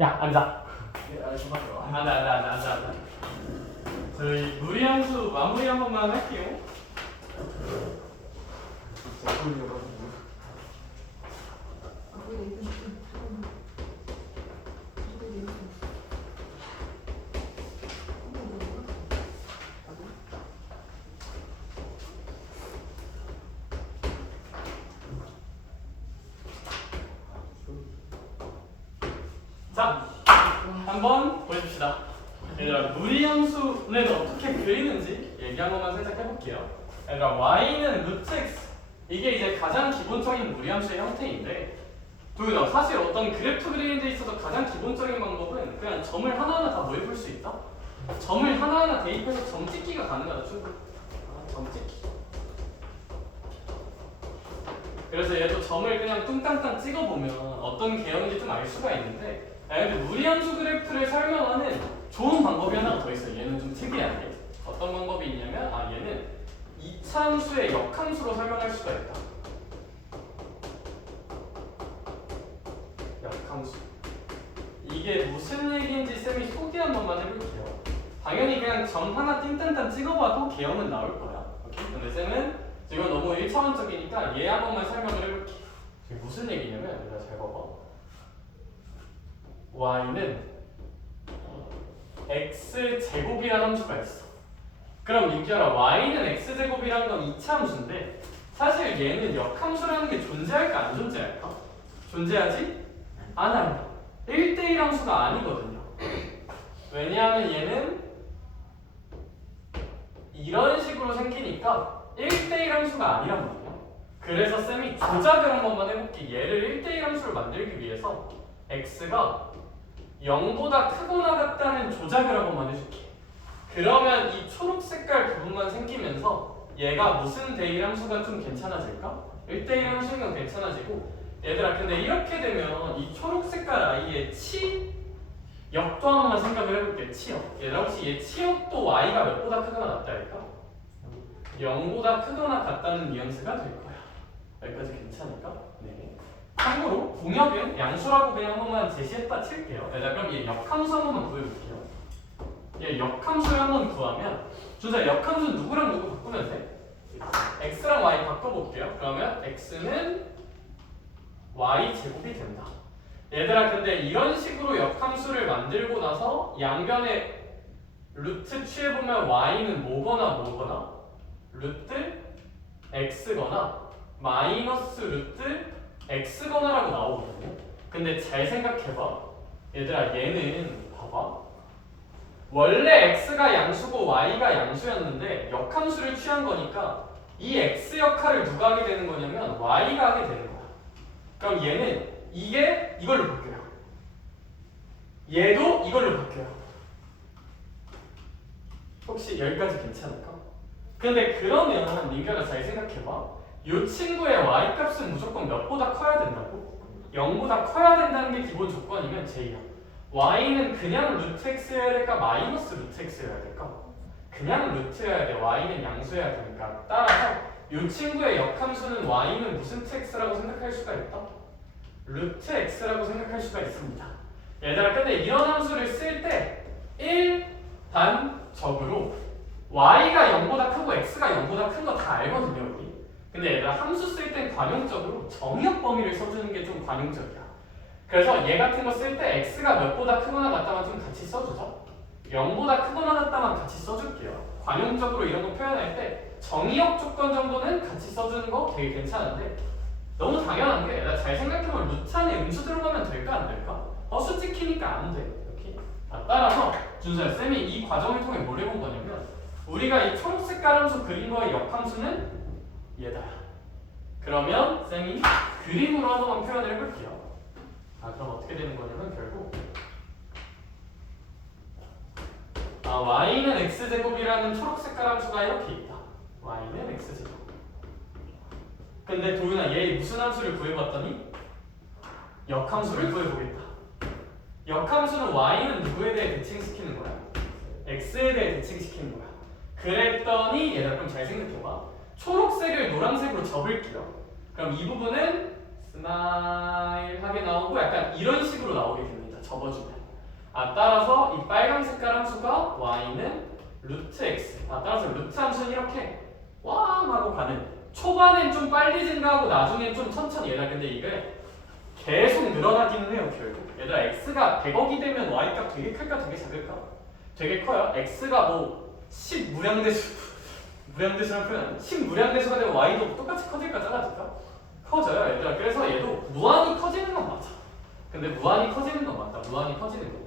야, 앉아. 잠깐만요. 앉아. 저희 무리함수 마무리 한 번만 할게요. 자, 한번 보십시다. 얘들아, 무리함수는 어떻게 그리는지 얘기 한 번만 살짝 해볼게요. 얘들아, y는 루트 x, 이게 이제 가장 기본적인 무리함수의 형태인데, 도윤아, 사실 어떤 그래프 그리는 데 있어서 가장 기본적인 방법은 그냥 점을 하나하나 다 모여볼 수 있다. 점을 하나하나 대입해서 점 찍기가 가능하다. 충분히. 점 찍기. 그래서 얘도 점을 그냥 뚱땅땅 찍어보면 어떤 개형인지 좀 알 수가 있는데, 근데 무리함수 그래프를 설명하는 좋은 방법이 하나 더 있어요. 얘는 좀 특이한 게 어떤 방법이 있냐면, 얘는 이차함수의 역함수로 설명할 수가 있다. 역함수. 이게 무슨 얘기인지 쌤이 소개 한 번만 해볼게요. 당연히 그냥 점 하나 띵땅땅 찍어봐도 개형은 나올 거야. 오케이? 근데 쌤은 이건 너무 1차원적이니까 얘 한 번만 설명을 해볼게요. 이게 무슨 얘기냐면, 얘들아 잘 봐봐. y는 x제곱이라는 함수가 있어. 그럼 민규야, y는 x제곱이라는 건 2차 함수인데 사실 얘는 역함수라는 게 존재할까 안 존재할까? 존재하지? 않아요. 1대1 함수가 아니거든요. 왜냐하면 얘는 이런 식으로 생기니까 1대1 함수가 아니란 말이야. 그래서 쌤이 조작을 한 번만 해볼게. 얘를 1대1 함수를 만들기 위해서 x가 0보다 크거나 같다는 조작을 한 번만 해줄게. 그러면 이 초록 색깔 부분만 생기면서 얘가 무슨 대일 함수가 좀 괜찮아질까? 1대1 함수인 건 괜찮아지고, 얘들아 근데 이렇게 되면 이 초록 색깔 아이의 치역도 한 번만 생각을 해볼게. 치역. 얘들아 혹시 얘 치역도 y가 몇보다 크거나 같다니까? 0보다 크거나 같다는 뉘앙스가 될 거야. 여기까지 괜찮을까? 네. 참고로 공역은 양수라고 그냥 한 번만 제시했다 칠게요. 그럼 얘 역함수 한 번만 구해볼게요. 얘 역함수를 한 번 구하면 준서 역함수는 누구랑 누구 바꾸면 돼? x랑 y 바꿔볼게요. 그러면 x는 y 제곱이 된다. 얘들아 근데 이런 식으로 역함수를 만들고 나서 양변에 루트 취해보면 y는 뭐거나 루트 x거나 마이너스 루트 x거나라고 나오거든요. 근데 잘 생각해봐. 얘들아 얘는 봐봐. 원래 x가 양수고 y가 양수였는데 역함수를 취한 거니까 이 x 역할을 누가 하게 되는 거냐면 y가 하게 되는 거야. 그럼 얘는 이게 이걸로 바뀌어요. 얘도 이걸로 바뀌어요. 혹시 여기까지 괜찮을까? 근데 그러면 민규가 잘 생각해봐. 이 친구의 y값은 무조건 몇보다 커야 된다고? 0보다 커야 된다는 게 기본 조건이면 J야. y는 그냥 루트 x여야 될까? 마이너스 루트 x여야 될까? 그냥 루트여야 돼. y는 양수여야 되니까. 따라서 이 친구의 역함수는 y는 무슨 x라고 생각할 수가 있다? 루트 x라고 생각할 수가 있습니다. 얘들아 근데 이런 함수를 쓸 때 일반적으로 y가 0보다 크고 x가 0보다 큰 거 다 알거든요 우리. 근데 얘들아 함수 쓸 땐 관용적으로 정의역 범위를 써주는 게 좀 관용적이야. 그래서 얘 같은 거 쓸 때 x가 몇보다 크거나 같다만 좀 같이 써주자. 0보다 크거나 같다만 같이 써줄게요. 관용적으로 이런 거 표현할 때 정의역 조건 정도는 같이 써주는 거 되게 괜찮은데, 너무 당연한 게 나 잘 생각해보면 루트 안에 음수 들어가면 될까 안 될까? 수 찍히니까 안 돼. 이렇게. 따라서 준서야 쌤이 이 과정을 통해 뭘 해본 거냐면 우리가 이 초록색깔 함수 그린 거의 역함수는 얘다. 그러면 쌤이 그림으로 한 번만 표현을 해볼게요. 그럼 어떻게 되는 거냐면 결국 y는 x제곱이라는 초록색깔 함수가 이렇게 있다. y는 x제곱. 근데 도윤아 얘 무슨 함수를 구해봤더니 역함수를 구해보겠다. 역함수는 y는 누구에 대해 대칭시키는 거야? x에 대해 대칭시키는 거야. 그랬더니 얘들아 그럼 잘 생각해봐. 초록색을 노란색으로 접을게요. 그럼 이 부분은 스마일하게 나오고 약간 이런 식으로 나오게 됩니다. 접어주면 따라서 이 빨간 색깔 함수가 y는 루트 x 따라서 루트 함수는 이렇게 왕 하고 가는 초반엔 좀 빨리 증가하고 나중엔 좀 천천히 얘들아 근데 이게 계속 늘어나기는 해요 결국 얘들아 x가 100억이 되면 y값 되게 클까 되게 작을까? 되게 커요 x가 뭐 10무량대수라는 표현 10무량대수가 되면 y도 똑같이 커질까 작아질까? 커져요 얘들아 그래서 얘도 무한히 커지는 건 맞아 근데 무한히 커지는 건 맞다 무한히 커지는 거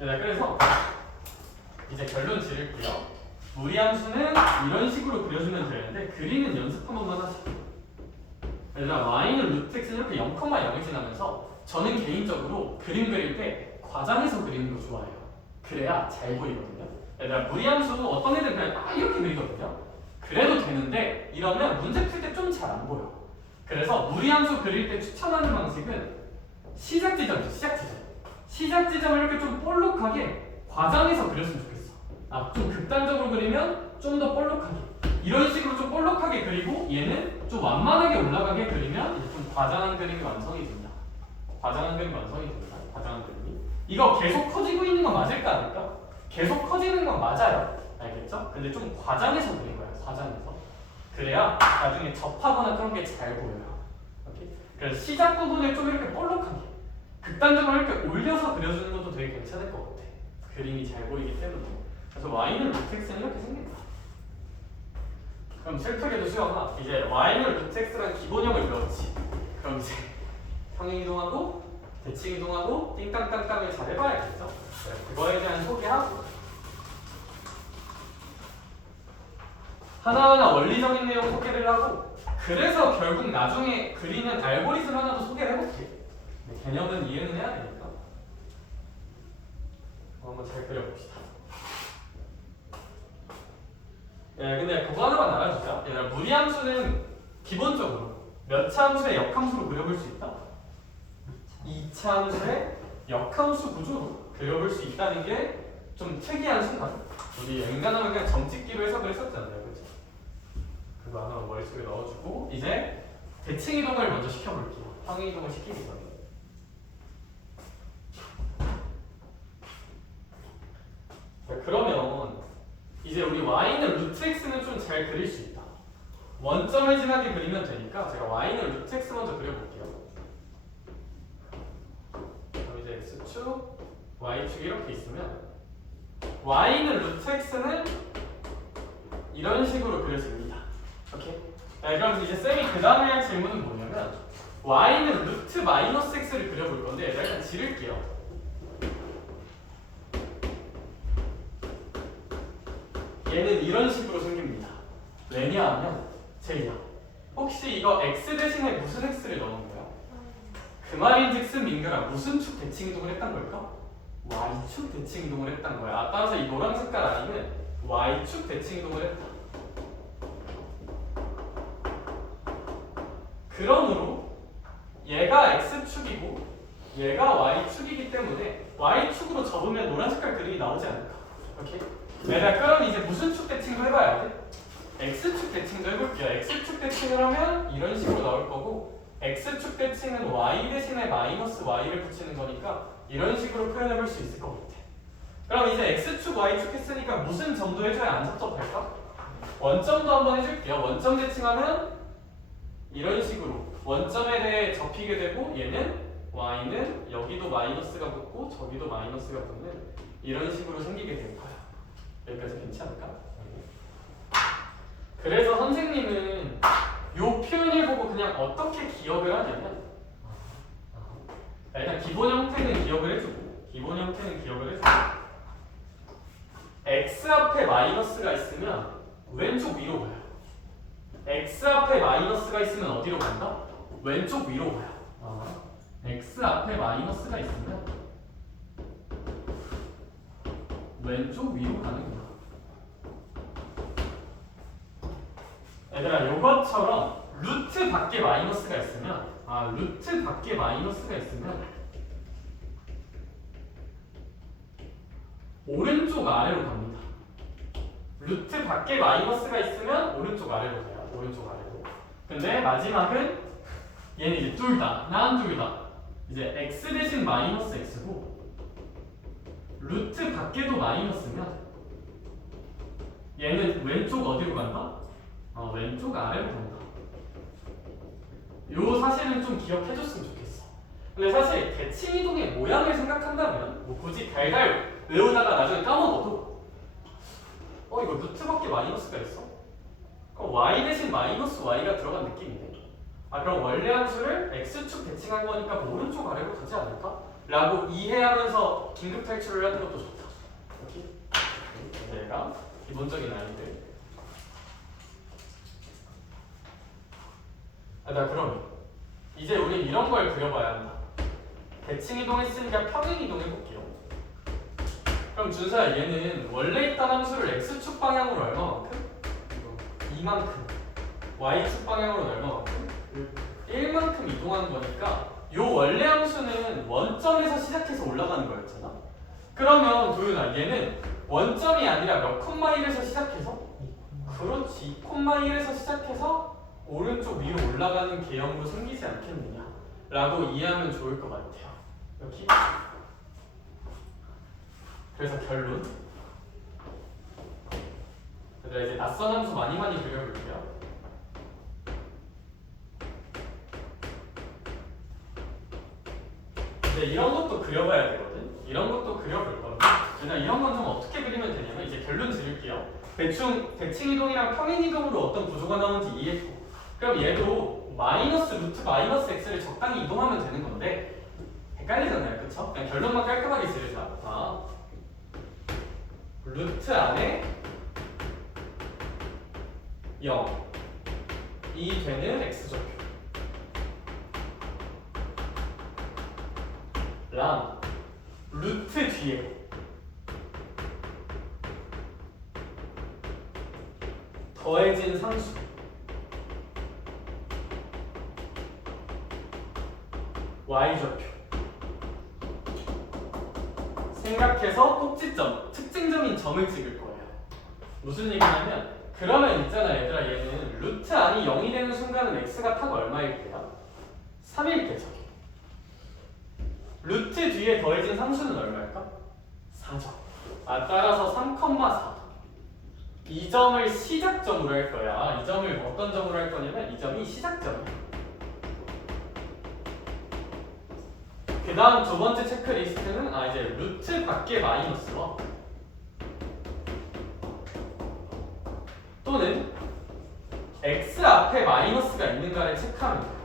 얘들아 그래서 이제 결론 지을게요 무리함수는 이런 식으로 그려주면 되는데 그리는 연습 한 번만 하자 얘들아 y는 루트 x는 이렇게 0,0을 지나면서 저는 개인적으로 그림 그릴 때 과장해서 그리는 거 좋아해요 그래야 잘 보이거든요 얘들아 무리함수 어떤 애들은 그냥 이렇게 그리거든요 그래도 되는데 이러면 문제 풀 때 좀 잘 안 보여 그래서 무리함수 그릴 때 추천하는 방식은 시작 지점이죠 시작 지점을 이렇게 좀 볼록하게 과장해서 그렸으면 좋겠어 좀 극단적으로 그리면 좀 더 볼록하게 이런 식으로 좀 볼록하게 그리고 얘는 좀 완만하게 올라가게 그리면 이제 좀 과장한 그림이 완성이 된다 과장한 그림이 이거 계속 커지고 있는 건 맞을까 아닐까? 계속 커지는 건 맞아요 알겠죠? 근데 좀 과장해서 그린 거야 과장해서 그래야 나중에 접하거나 그런 게 잘 보여요 오케이? 그래서 시작 부분을 좀 이렇게 볼록하게 극단적으로 이렇게 올려서 그려주는 것도 되게 괜찮을 것 같아 그림이 잘 보이기 때문에 그래서 y는 루트 x는 이렇게 생긴다 그럼 슬프게도 수영아 이제 y는 루트 x라는 기본형을 배웠지 그럼 이제 평행이동하고 대칭이동하고 띵땅땅땅을 잘 해봐야겠죠 그거에 대한 소개하고 하나하나 원리적인 내용 소개를 하고 그래서 결국 나중에 그리는 알고리즘 하나도 소개를 해볼게 개념은 이해는 해야 되니까 한번 잘 그려봅시다 근데 그거 하나만 알아주자 무리함수는 기본적으로 몇 차 함수의 역함수로 그려볼 수 있다? 2차 함수의 역함수 구조로 그려볼 수 있다는 게 좀 특이한 순간 우리 앵간하면 그냥 점 찍기로 해석을 했었잖아요 그렇죠? 그거 하나 머릿속에 넣어주고 이제 대칭이동을 먼저 시켜볼게요 평행이동을 시키기 전에 그러면 이제 우리 y는 루트 x는 좀 잘 그릴 수 있다 원점을 지나게 그리면 되니까 제가 y는 루트 x 먼저 그려볼게요 그럼 이제 x축, y축이 이렇게 있으면 y는 루트 x는 이런 식으로 그려집니다 오케이? 그럼 이제 쌤이 그 다음에 할 질문은 뭐냐면 y는 루트 마이너스 x를 그려볼 건데 일단 지를게요 얘는 이런 식으로 생깁니다 왜냐하면 제이야 혹시 이거 x 대신에 무슨 x를 넣은 거야? 그 말인즉슨 민규가 무슨 축 대칭 이동을 했단 걸까? y축 대칭 이동을 했단 거야 따라서 이 노란 색깔 아이는 y축 대칭 이동을 했다 그러므로 얘가 x축이고 얘가 y축이기 때문에 y축으로 접으면 노란 색깔 그림이 나오지 않을까 오케이? 그럼 이제 무슨 축 대칭도 해봐야 돼? x축 대칭도 해볼게요 x축 대칭을 하면 이런 식으로 나올 거고 x축 대칭은 y 대신에 마이너스 y를 붙이는 거니까 이런 식으로 표현해볼 수 있을 것 같아 그럼 이제 x축 y축 했으니까 무슨 점도 해줘야 안 섭섭할까? 원점도 한번 해줄게요 원점 대칭하면 이런 식으로 원점에 대해 접히게 되고 얘는 y는 여기도 마이너스가 붙고 저기도 마이너스가 붙는 이런 식으로 생기게 될 거야 여기까지 괜찮을까? 그래서 선생님은 요 표현을 보고 그냥 어떻게 기억을 하냐면 일단 기본 형태는 기억을 해주고 x 앞에 마이너스가 있으면 왼쪽 위로 가요 x 앞에 마이너스가 있으면 어디로 간다? 왼쪽 위로 가요 x 앞에 마이너스가 있으면 왼쪽 위로 가는구나 얘들아 요것처럼 루트 밖에 마이너스가 있으면 루트 밖에 마이너스가 있으면 오른쪽 아래로 갑니다 루트 밖에 마이너스가 있으면 오른쪽 아래로 가요 오른쪽 아래로 근데 마지막은 얘는 이제 둘 다 난 둘 다 이제 x 대신 마이너스 x고 루트 밖에도 마이너스면 얘는 왼쪽 어디로 간다? 왼쪽 아래로 간다. 요 사실은 좀 기억해줬으면 좋겠어. 근데 사실 대칭 이동의 모양을 생각한다면 뭐 굳이 달달 외우다가 나중에 까먹어도 이거 루트밖에 마이너스가 있어? 그럼 y 대신 마이너스 y가 들어간 느낌이네. 그럼 원래 함수를 x축 대칭한 거니까 뭐 오른쪽 아래로 가지 않을까? 라고 이해하면서 긴급 탈출을 하는 것도 좋다. 이렇게 얘가 기본적인 아이들. 그럼 이제 우리 이런 걸 그려봐야 한다. 대칭 이동했으니까 평행 이동해볼게요. 그럼 준서야, 얘는 원래 있던 함수를 x축 방향으로 얼마만큼? 이만큼. y축 방향으로 얼마만큼? 1만큼 이동한 거니까 요 원래 함수는 원점에서 시작해서 올라가는 거였잖아. 그러면 도윤아, 얘는 원점이 아니라 몇 콤마 1에서 시작해서? 그렇지, 2콤마1에서 시작해서 오른쪽 위로 올라가는 개형으로 생기지 않겠느냐 라고 이해하면 좋을 것 같아요. 여기. 그래서 결론. 얘들아, 이제 낯선 함수 많이 그려볼게요. 근데 이런 것도 그려봐야 되거든. 이런 것도 그려볼 건데 일단 이런 건 좀 어떻게 그리면 되냐면 이제 결론 드릴게요. 대칭 이동이랑 평행 이동으로 어떤 구조가 나오는지 이해했고, 그럼 얘도 마이너스 루트 마이너스 x를 적당히 이동하면 되는 건데 헷갈리잖아요, 그쵸? 그냥 결론만 깔끔하게 지르자. 루트 안에 0이 되는 x좌표 랑 루트 뒤에 더해진 상수 y좌표 생각해서 꼭지점, 특징점인 점을 찍을 거예요. 무슨 얘기냐면, 그러면 있잖아 얘들아, 얘는 루트 안이 0이 되는 순간은 x가 탑 얼마일 때야? 3일 때죠. 루트 뒤에 더해진 상수는 얼마일까? 4점. 따라서 3,4. 이 점을 시작점으로 할 거야. 이 점을 어떤 점으로 할 거냐면 이 점이 시작점이야. 그 다음 두 번째 체크리스트는 이제 루트 밖에 마이너스와 또는 x 앞에 마이너스가 있는가를 체크하면 돼요.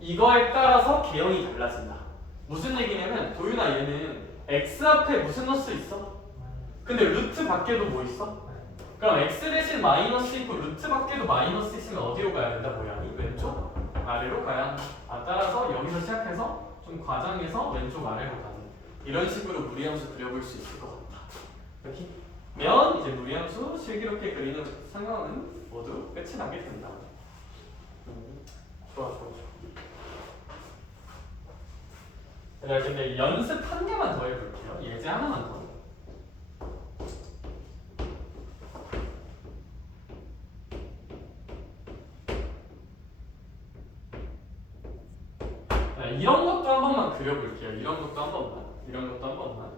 이거에 따라서 개형이 달라진다. 무슨 얘기냐면 도윤아, 얘는 x 앞에 무슨 너스 있어? 근데 루트 밖에도 뭐 있어? 그럼 x 대신 마이너스 있고 루트 밖에도 마이너스 있으면 어디로 가야 된다? 모양이 왼쪽 아래로 가야 한다. 따라서 여기서 시작해서 좀 과장해서 왼쪽 아래로 가는 이런 식으로 무리함수 그려볼 수 있을 것 같다. 이렇게 면 이제 무리함수 슬기롭게 그리는 상황은 모두 끝이 나게 된다. 좋아. 근데 연습 한 개만 더 해볼게요. 예제 하나만 더. 이런 것도 한 번만 그려볼게요. 이런 것도 한 번만.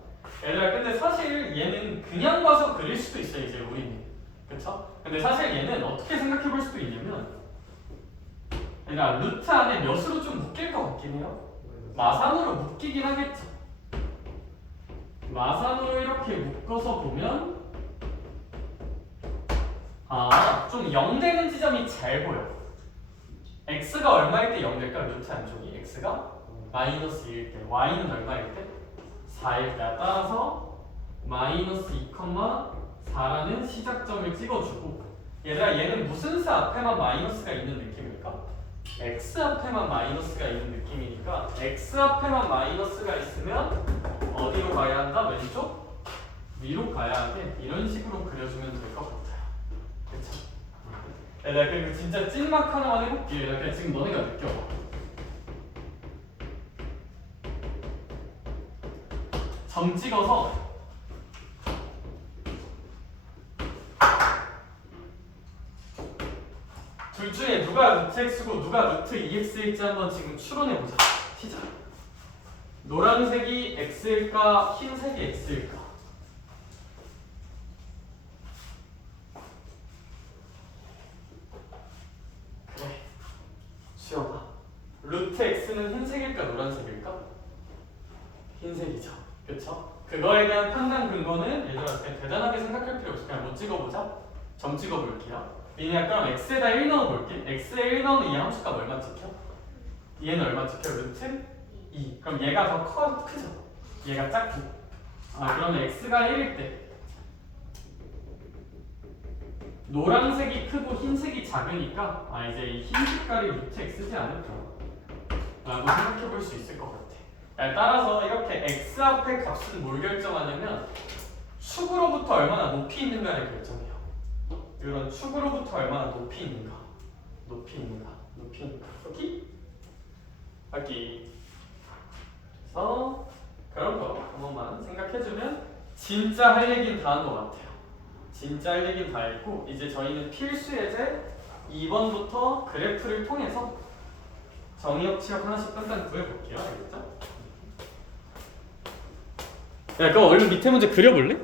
얘들아, 근데 사실 얘는 그냥 봐서 그릴 수도 있어요. 이제 우리는, 그쵸? 근데 사실 얘는 어떻게 생각해볼 수도 있냐면, 얘들아, 루트 안에 몇으로 좀 묶일 것 같긴 해요. 마산으로 묶이긴 하겠죠. 마산으로 이렇게 묶어서 보면 좀 0 되는 지점이 잘 보여. x가 얼마일 때 0 될까? 루트 안쪽이 x가 마이너스 2일 때, y는 얼마일 때? 4일 때. 따라서 마이너스 2,4라는 시작점을 찍어주고, 얘들아, 얘는 무슨 수 앞에만 마이너스가 있는 느낌일까? x 앞에만 마이너스가 있는 느낌이니까 x 앞에만 마이너스가 있으면 어디로 가야 한다? 왼쪽? 위로 가야 돼. 이런 식으로 그려주면 될 것 같아요. 그쵸? 내가 그리고 진짜 찐막 하나만 해볼게. 그냥 지금 너네가 느껴봐. 점 찍어서 둘 중에 누가 루트 x고 누가 루트 2x일지 한번 지금 추론해보자. 시작. 노란색이 x일까 흰색이 x일까? 그래 수영아, 루트 x는 흰색일까 노란색일까? 흰색이죠, 그쵸? 그거에 대한 판단 근거는 얘들아 그냥 대단하게 생각할 필요 없어. 그냥 뭐 찍어보자. 점 찍어볼게요. 민희야 그럼 x에다 1 넣어볼게. x에 1 넣으면 이 함수값 얼마 찍혀? 얘는 얼마 찍혀? 루트 2. 그럼 얘가 더 크죠? 얘가 작지? 그러면 x가 1일 때 노란색이 크고 흰색이 작으니까 이제 이 흰 색깔이 루트 x지 않을까? 라고 생각해볼 수 있을 것 같아. 따라서 이렇게 x 앞에 값은 뭘 결정하냐면 축으로부터 얼마나 높이 있는가를 결정해요. 이런 축으로부터 얼마나 높이 있는가. 여기? 그래서 그런 거 한 번만 생각해주면 진짜 할 얘기는 다 한 것 같아요. 진짜 할 얘기는 다 했고 이제 저희는 필수 예제 2번부터 그래프를 통해서 정의역, 치역 하나씩 단단 구해볼게요. 알겠죠? 야, 그럼 얼른 밑에 문제 그려볼래?